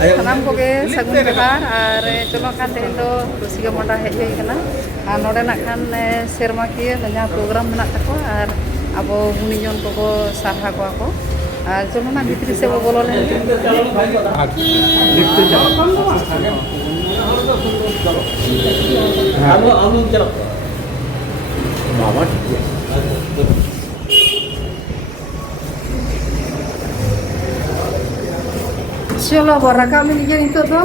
सानाम कोगे सगुन जोहार और चलो खान तेहन दो रुसिका मोटा हेज हुई कना और नोडे ना खान सेरमा किए जहाँ प्रोग्राम मेना तको और अब गुणीजन को सारहा को और चलो ना भितरी से वो बोलो लें चलो अब रकाब लीजिए नितो दो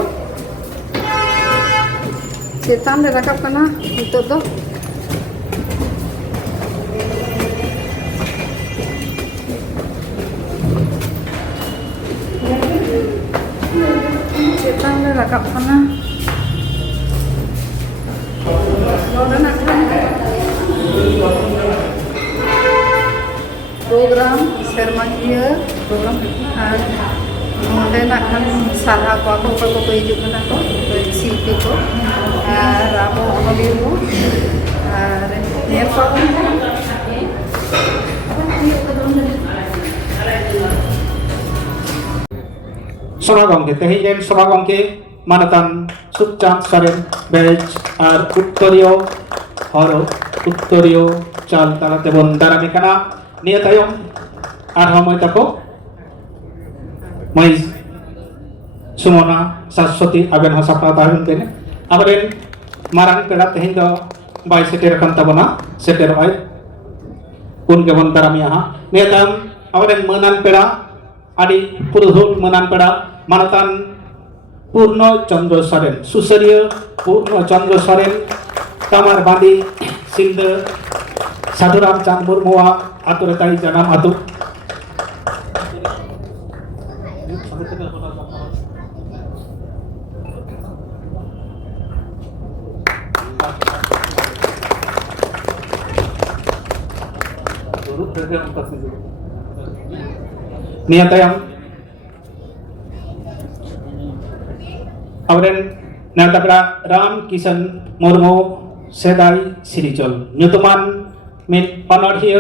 चेतान ले रकाब करना नितो दो चेतान ले रकाब करना प्रोग्राम सेरमाकिया प्रोग्राम नोडे ना खान सारा को हिजुग कना को शिल्पी को और अब अनलिया को और नेल को सभा गंगे तेहेन सभा गंगे मानतान सुचान सरेन बेज और उत्तरीय चाल तालाते बन दारामी कना निया तायम आर हमय ताको मैं सुमना सरस्वती आबेन हसापा ताबेन बेने आबरेन मारांग पेड़ा तेहेन दो बाय सेटेर कन ताबना सेटेर आय उन गेबन दारामी हा निया तायम आबरेन मनान पेड़ा आदि पुरुहुल मनान पेड़ा मानतान पूर्ण चंद्र सरेन सुसरिय पूर्ण चंद्र सरेन तामार बांदी सिंध साधुराम चांद मुर्मुआ आतुरताई जनाम आतु निया तायम अवरेन नाटकड़ा राम किशन मुर्मू सेदाई सिरिचल न्यूतमान मित अनढ़िया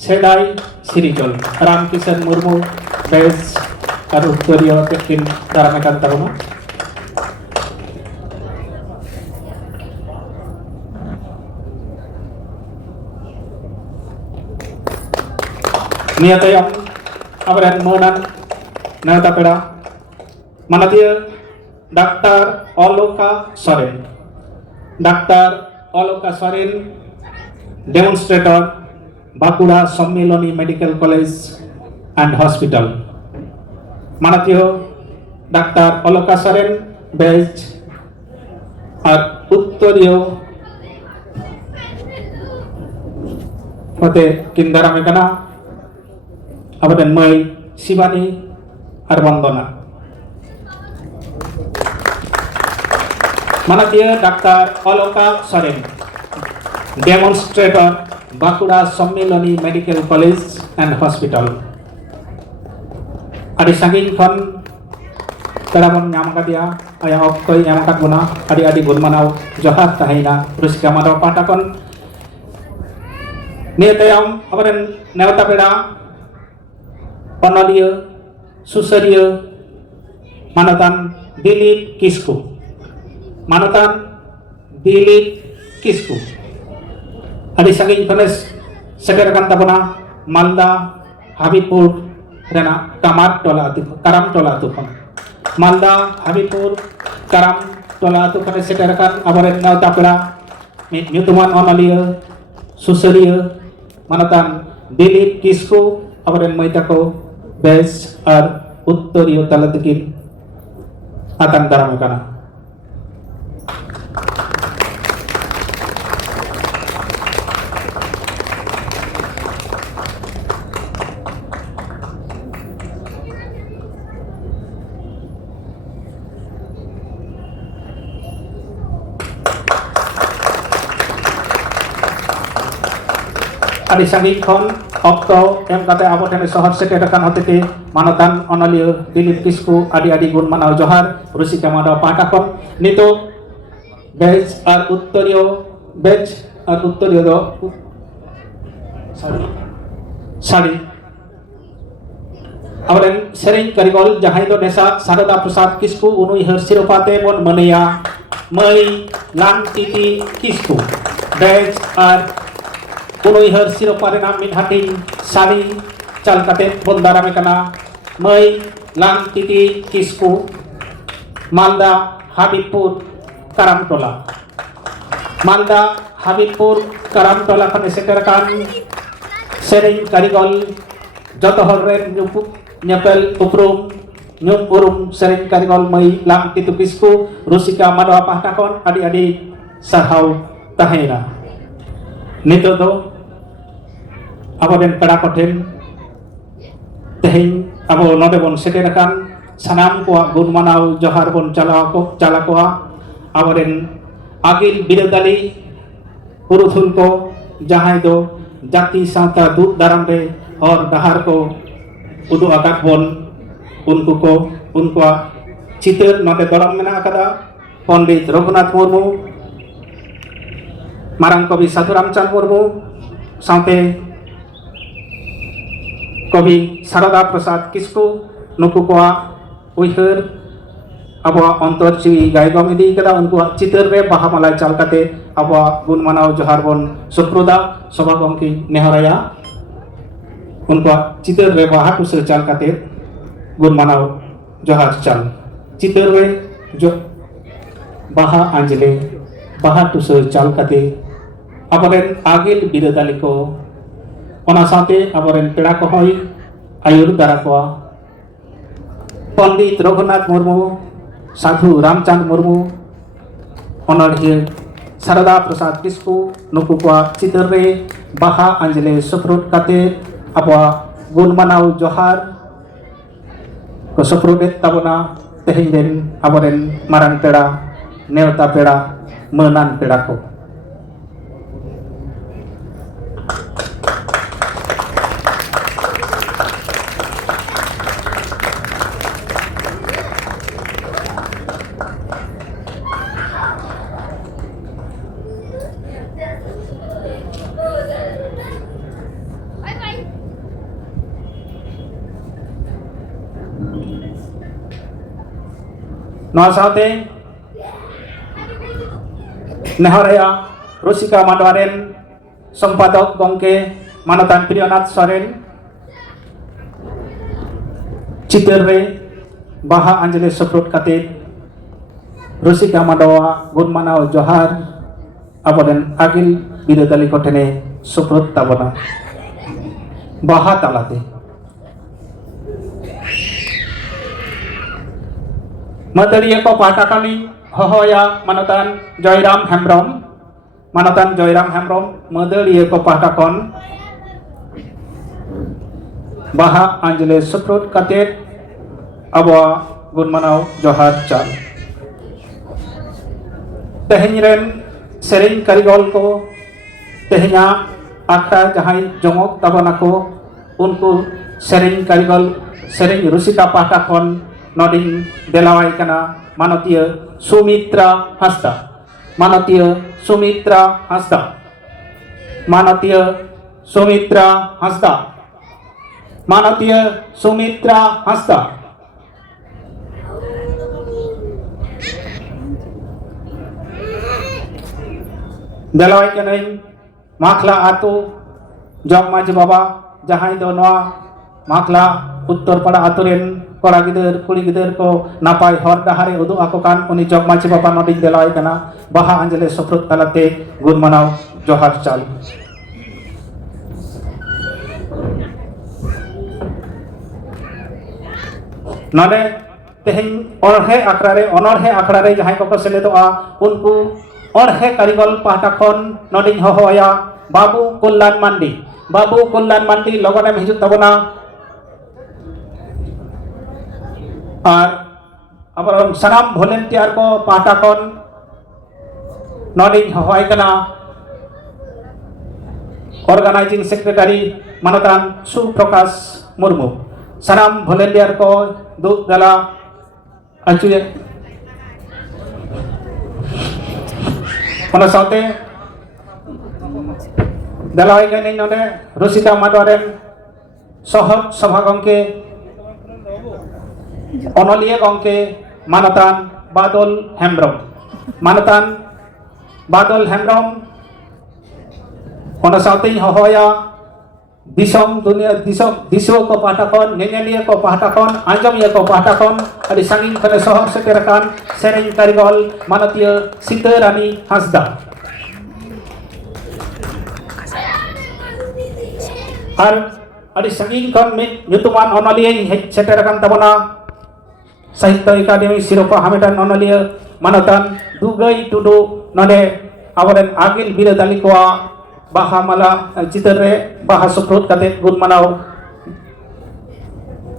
सेदाई सिरिचल राम किशन मुर्मू बेस और उत्तरीय तेकिन दारामे कान ताबोना निया तायम अवरेन मोनान नाता पेड़ा मानतिया doctor Aloka Soren demonstrator Bankura Sammilani medical college and hospital मानतीय डॉक्टर अलोका सरेन बेज और उत्तरीय होते किंदारा में कना अबदेन मई शिवानी और वंदना मानतीय doctor Aloka Soren demonstrator Bankura Sammilani medical college and hospital आदि सांगिन खन पेड़ाबन नाम दिया आया अक्तय एम बना आदि आदि गुणमानाव जहार तहैना रुसिका माधव पाटाकन निया तायम अबरेन नेवता पेड़ा अनलिया सुसरिय मानतान दिलीप किस्कू मानतान दिलीप किस्कू आदि सांगिन खने सेटेर कान ताबोना मालदा हाबीपुर रेना काराम टोला आतु खन मालदा हाबीपुर काराम टोला आतु खने सेटेर कान आबरेन नेवता पेड़ा न्यूतमान अनलिया सुसरिय मानतान दिलीप किस्कू आबरेन मैता को बेस और उत्तरीय तालातिकिन आतां दारामे काना आदि सांगिन खन अक्तो एम काते आबो ठेने सहर सेटेर कान होते मानतान अनलिया दिलीप किस्कू आदि आदि गुण मानाव जोहार रुसिका माधव पाटा खन नितो बेज और उत्तरीय दो sari abaden sering karigol jahai do desa Sarada Prasad Kisku unui her siropate bon mania mai lang titi Kisku dej ar unui her siropate nam min hating sari chal kate bon darame kana mai lang titi Kisku Malda Habibpur Karamtola Malda Habibpur Karamtola khane seterkan sering karigol joto horren nyupuk nyepel uprum nyum urum sering karigol mai lang titu Kisku Rusika Madwa Pahtakon adi-adi sahau tahena nito do abaden peda koten tehin abo node bon seterakan sanam ko gun manau johar bon chalako abaden agil birodali puruthul ko jahai do jati santa dud daram re और dahar ko udu akat bon unkuwa citeur note doram mena akada Pandit Raghunath Murmu Marang Kobi Sadhu Ramchandra Murmu sampai Kobi Sarada Prasad Kisku nuku ko uiheur abo ontor ciwi gaigom idi kada unkuwa citeur re baha malai chal kate abo gun manau johar bon suproda soba gomki neharaya उनका चित्र रे बाहा टुसर चाल काते गुण मानाव जोहार चाल चित्र रे जो बाहा आंजले बाहा टुसर चाल काते अबरेन आगिल बिरदाली को ओना साथे अबरेन पेड़ा को होई आयुर दारा को पंडित रघुनाथ मुर्मू साधु Ramchandra Murmu ओनरहिए Sarada Prasad Kisku nuku ko चित्र रे बाहा आंजले सफ्रुट काते apa gun manau johar ko soprudet tabona tehinden aboren marang peda neota peda menan peda ko Noa saute Nehoraya Rusika Madwaren Sampadok Gongke Manatan Priyanath Soren Citere Baha Anjali Sofrut Kate Rusika Madwa Gun Manau Johar Aboden Agil Bidadali Kotene Sofrut Tabona Baha Talate Materi ko patakani hohoya manatan Joyram Hemrom materi ko patakon Baha Anjali Sofrut Katet Abo gun manau johar chal tehinren sering karigol ko tehinya akta jahai jongok tabanako unku sering karigol sering Rusika patakon Noding delawai kana Manotia Sumitra Hasta Manotia Sumitra Hasta Manotia Sumitra Hasta Manotia Sumitra Hasta delawai kana Makhla Atu Jog Maji Baba Jahai do noa Makhla Uttor pada aturen kora gider kuli gider ko napai hor dahare udu ako kan uni jog machi bapa noding delai kana Baha Anjali Sofrut talate gun manau johar chal nade tehin orhe akrare jahai ko seledoa unku orhe karigol pahtakon noding hohoya Babu Kullan Mandi logone hijut tabona আর আবার Sanam volunteer কো পাটাকন নডিং হয় কানা organizing secretary মানতান সুপ্রকাশ মুর্মু সানাম volunteer কো দুধ দালা আচুয়ে মানে সাথে দালা হয় কানে নদে রসিকা মাদওয়ারেন সহ সভাগংকে Onolia gongke manatan Badol Hembrom. Manatan Badol Hembrom ona sauting hohoya disom dunia diso ko patakon nengelia ko patakon anjom ya ko patakon adi sanging kene sohor seterakan sereng karigol manatia Sitarani Hasda. Ar adi sanging kon nyutuman onolia seterakan tabona Sahitya Akademi Siropa Hametan onolia manatan Dugai Tudu nade awaran agil biradali ko baha mala citere baha suprut kate gun manau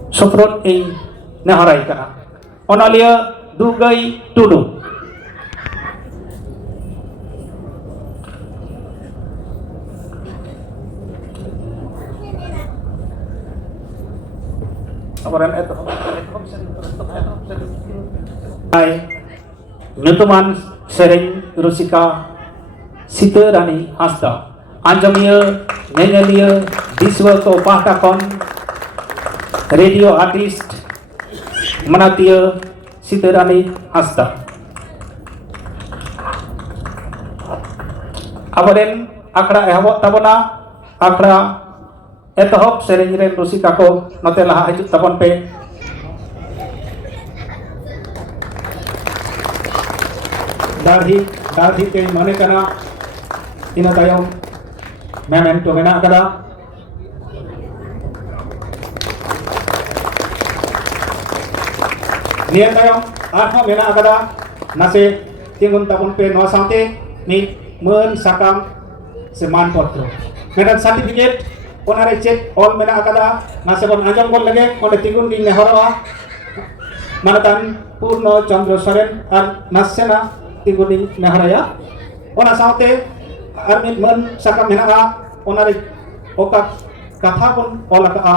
suprut ing neharai kana onalia Dugai Tudu. Awaran eto ai nyutuman sereng Rusika Sitarani Hasda Anjamia Nengalia Diswa ko Pahtakon Radio Artist Manatia Sitarani Hasda. Abaden akra ehobot tabona akra etohop sereng ren Rusika ko note laha hijut tabon pe darhi ke mane kana ina tayong memento mena kada niya tayong arha mena kada nase tingun tabun pe no sate ni men sakam seman potro medan certificate onare check all mena kada nase bon anjam bol lage onde tingun gi nehoroa manatan Purno Chandra Soren ar nasena tinguning neharaya ona saute armit men sakam menaga onare oka katha pun olaka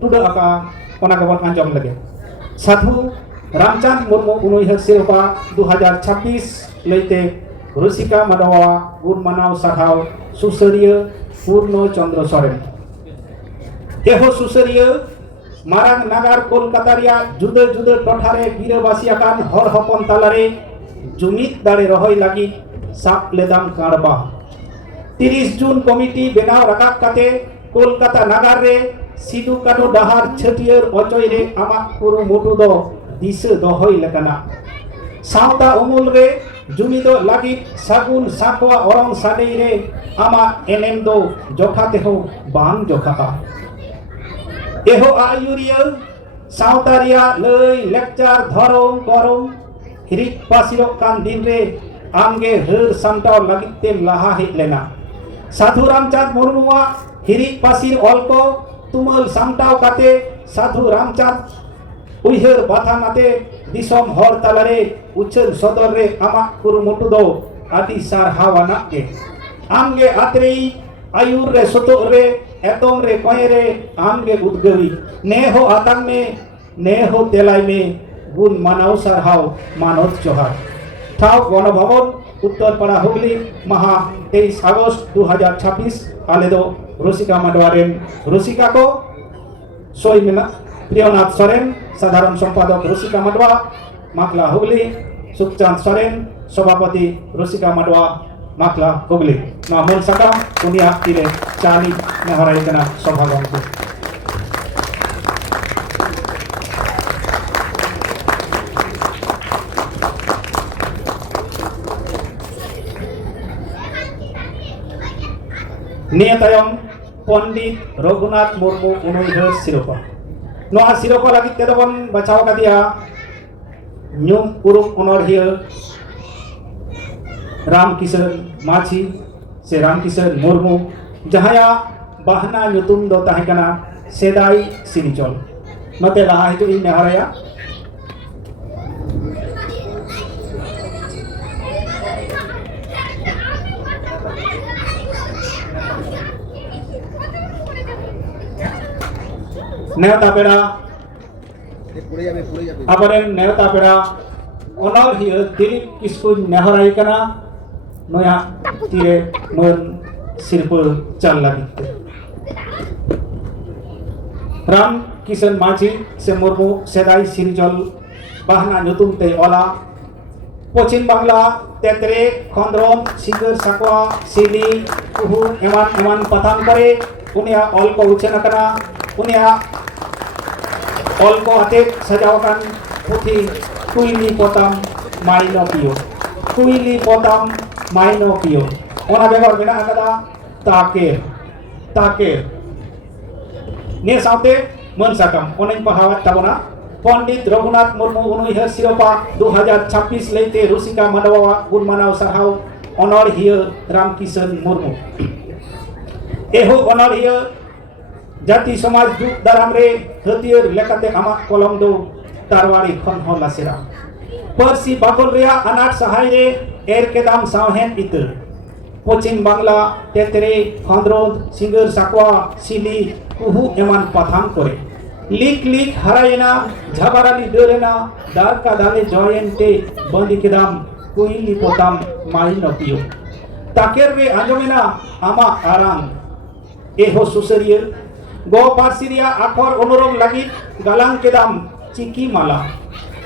tuda aka ona gabon anjam lage Sadhu Ramchand Murmu Unuihak Siropa 2026 leite Rusika Madawa gun manau sarhau Susaria Purno Chandra Soren eho Susaria Marang Nagar Kolkata ria juda tothare girabasi akan hor hopon talare jumit dare rohoi lagi sap ledam karba 30 Jun komiti benaw rakap kate Kolkata Nagar re Sidu Kanu Dahar Chhatiyar Ochoy re amak puru mutu do disa dohoi lekana Sauta umul re jumido lagi sagun sakwa orang sadei re ama enem do jokha teho bang jokha eho ayuria sautaria lei lecture dhorong korong hirik pasirok kan din re amge her samtao lagit tem laha hej lena Sadhu Ramchand Murmuwa hirik pasir olko tumal samtao kate Sadhu Ramchand uihar bathanate disom hor talare uchel sodor re amak kurumutu do adi sarhawana ge amge atrei ayur re soto re etom re koye re amge udgawi neho atang me neho telai me gun manau sarhau manot johar Thau Gonobhavon Uttarpara Hugli Maha 23 Agust 2026 aledo Rusika Madwaren Rusika ko Soy Mena Priyanath Soren Sadharan Sampadok Rusika Madwa Makla Hugli Sukhchand Soren Sabhapati Rusika Madwa Makla Hugli Namun sakam dunia tire cali neharai kana sabhalongku Nia tayong Pandit Raghunath Murmu Unuihar Siropa noa Siropa lagi tedabon bacaw kadia nyum uruk onorhia Ram Kishan Machi se Ram Kishan Murmu jahaya bahna nyutum do tahikana sedai sinichol note laha itu in neharaya नेवता पेड़ा अपने नेवता पेड़ा owner ही दिलीप किसको नेहराई कना नया तीरे मन सिरपुर चल लगी राम किशन माझी से Murmu सेदाई सिरजल bahna nyutum te ola Pochin Bangla Tetre Khondron Singer Sakwa Sili Kuhu Eman Pathan Kore Unia Olko Uchenakana Unia Olko Atek Sajawakan Puthi Kuili Potam Mainopio Kuili Potam Mainopio Ona Begor Bina Akada Taker Nia Saute Mensakam Onen Pahawat Tabona Pandit Raghunath Murmu उनुइहर सिरोपा 2026 लेते रुसिका मांडवा गुण मानाव सरहाव अनरहिय रामकिशन मुर्मू एहो अनरहिय जाति समाज दुख दाराम रे हथियर लेकाते आमा कलम दो तारवारी खन हो लासेरा परसी बागल रिया अनाट सहाय रे एर केदाम सावहेन इतर पश्चिम बांगला तेतरे खंद्रोद सिंगर साकवा सिली कुहू एमान पाथाम करे लिक लिक हरायना झबाराली डरेना दारका दाले जयंते बंदी केदाम कुइली पोताम माइनपियो ताकेर रे आंजमेना आमा आराम एहो सुसरिय गो पार्सिरिया आखर अनुरोम लगी गालांग केदाम चिकी माला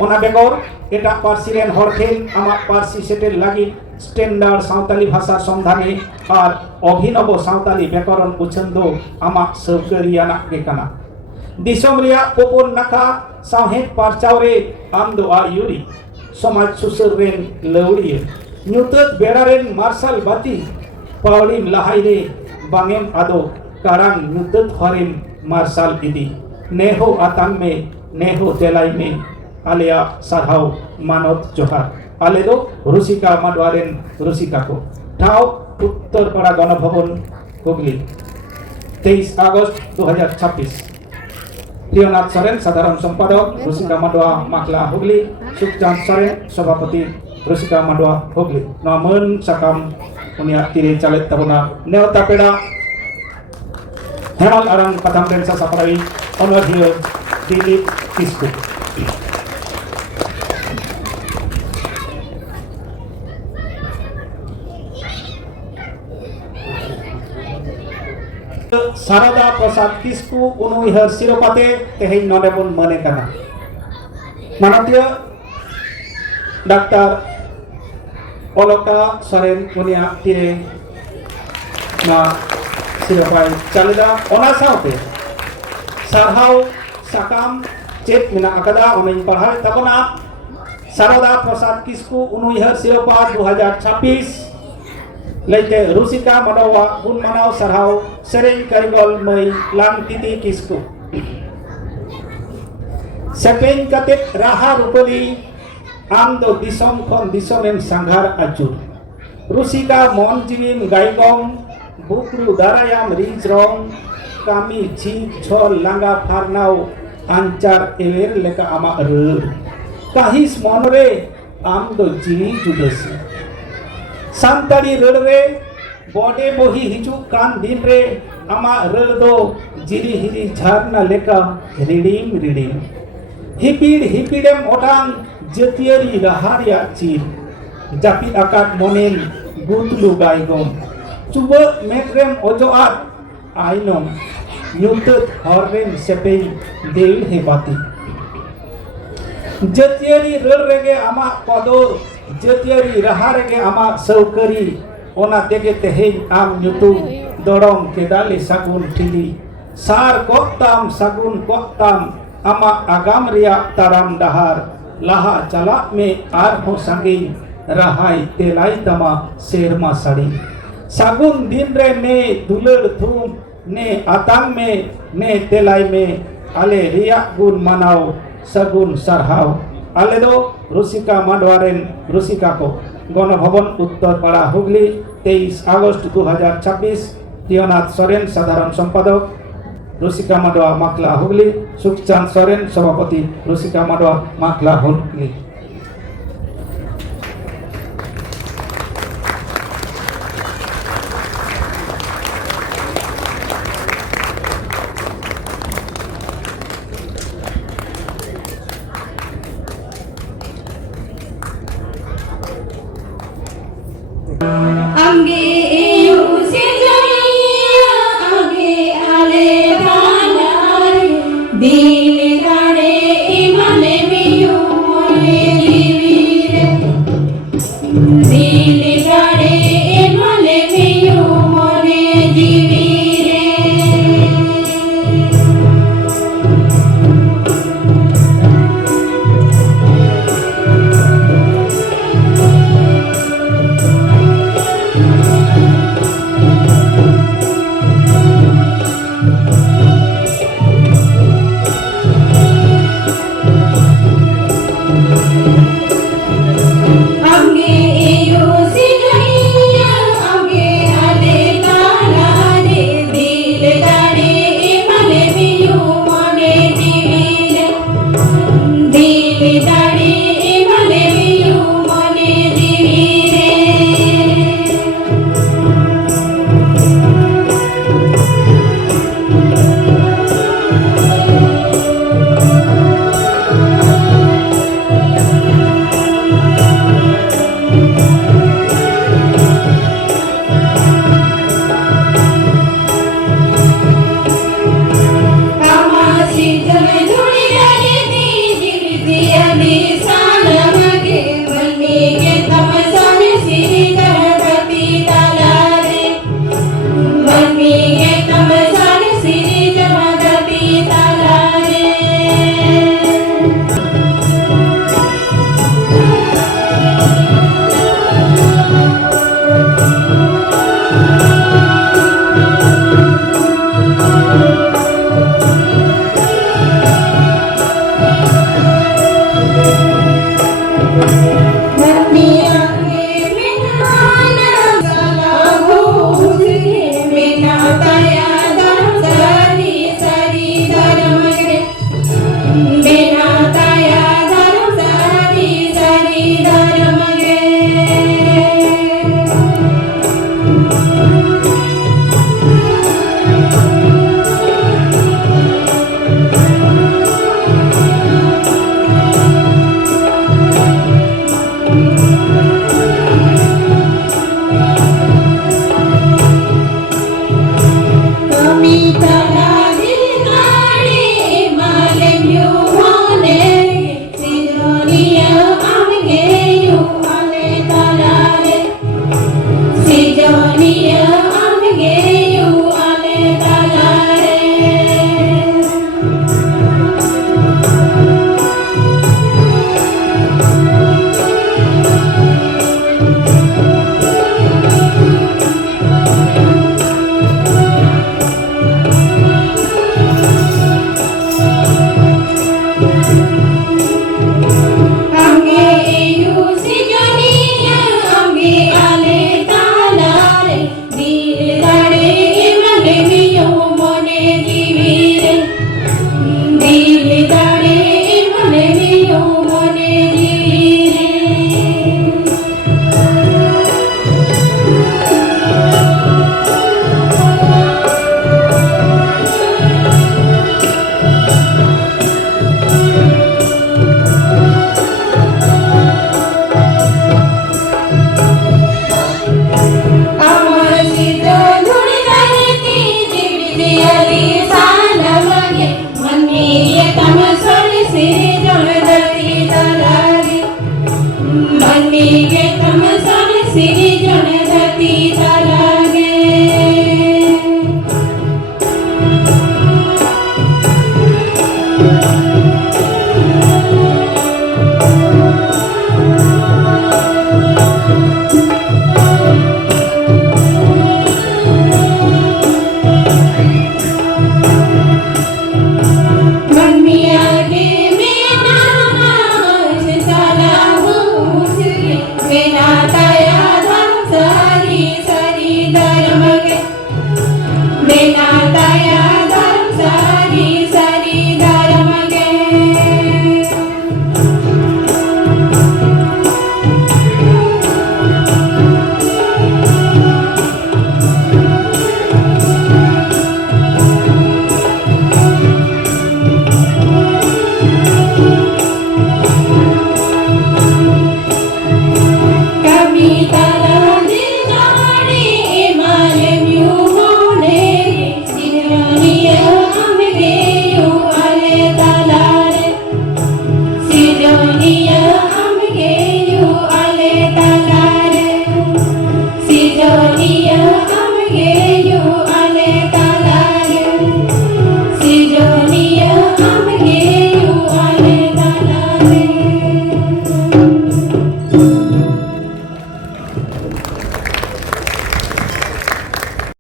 ओना बेगर एटा पार्सिरेन हरखेल आमा पार्सी सेटेल लगी स्टैंडार्ड सावताली भाषा संधाने और अभिनव सावताली व्याकरण उछंदो आमा सौकरियाना केकाना दिसम रिया पोपोन नखा साहेब पारचावरे आमदो आयुरी समाज सुसर रेन लौड़िए न्यूतत बेड़ारेन मार्शल बाती पावलिम लहाइरे बांगेम आदो कारंग न्यूतत हरेम मार्शल इदी नेहो आतांग में नेहो तेलाई में आलिया सरहाव मानव जोहार आले दो रुसिका माडवारेन रुसिका को ठाव उत्तर पाड़ा गणभवन हुगली 23 अगस्त 2026 प्रियनाथ सोरेन साधारण संपादक रुसिका मांडवा माखला हुगली सुखचांद सोरेन सभापति रुसिका मांडवा हुगली नमन साकाम उनिया तिरे चालेत तबना नेवता पेड़ा हेमल अरंग पथाम रेंसा सापराई अनवधिय दिलीप किस्कु सारदा प्रसाद किस्कु उनुइहर सिरोपाते तेहेन नोडेबुन मने काना मानतीय डॉक्टर ओलोका सोरेन उनिया तिरे मा सिरोपाय चालेदा ओना साउते सरहाव साकाम चेत मिना अकदा उनिन पढ़ाई तबना सारदा प्रसाद किस्कु उनुइहर सिरोपा 2026 लेते रुसिका मांडवा गुण मानाव सरहाव सेरेन कारिगल मई लांग तिति किस्कु सेपेन कते राहा रुपली आम दो दिसम खन दिसमेम सांघार आजुर रुसिका मन जीविम गायगम बुकरु दारायाम रिजरम कामी जी छल लांगा फारनाव आंचार एवेर लेका आमा रर काहिस मनरे आम दो जीवी जुदसी सांताली रड़रे बॉडे बोही हिजू कान दिन रे आमा रड़ दो जिरी हिरी झारना लेका रिडीम रिडीम हिपीडेम ओटांग जतियरी रहारिया चीर जापी आकाट मोनेल गुतलु गायगम चुब मेट्रेम ओजोआत आइनम न्यूतत हररेम सेपे देल हेबाती जतियरी रड़ रेगे आमा पदोर जतियरी रहा रेगे आमा सौकरी ओना तेगे तेहेन आम न्यूतुम दड़म केदाले सागुन ठिली सार कोक्ताम सागुन कोक्ताम आमा आगाम रिया ताराम डहार लाहा चला में आर हो संगे रहाई तेलाई तमा शेरमा साड़ी सागुन दिन रे ने दुलड़ थूम ने आतांग में ने तेलाई में आले रिया गुण मनाओ सगुन सरहाव आले दो रुसिका मांडवारेन रुसिका को गणभवन उत्तर पाड़ा हुगली 23 अगस्त 2026 प्रियनाथ सोरेन साधारण संपादक रुसिका मांडवा माखला हुगली सुखचांद सोरेन सभापति रुसिका मांडवा माखला हुगली आगे उसे जाइया आगे आले भाला दी जियाली दी जियाली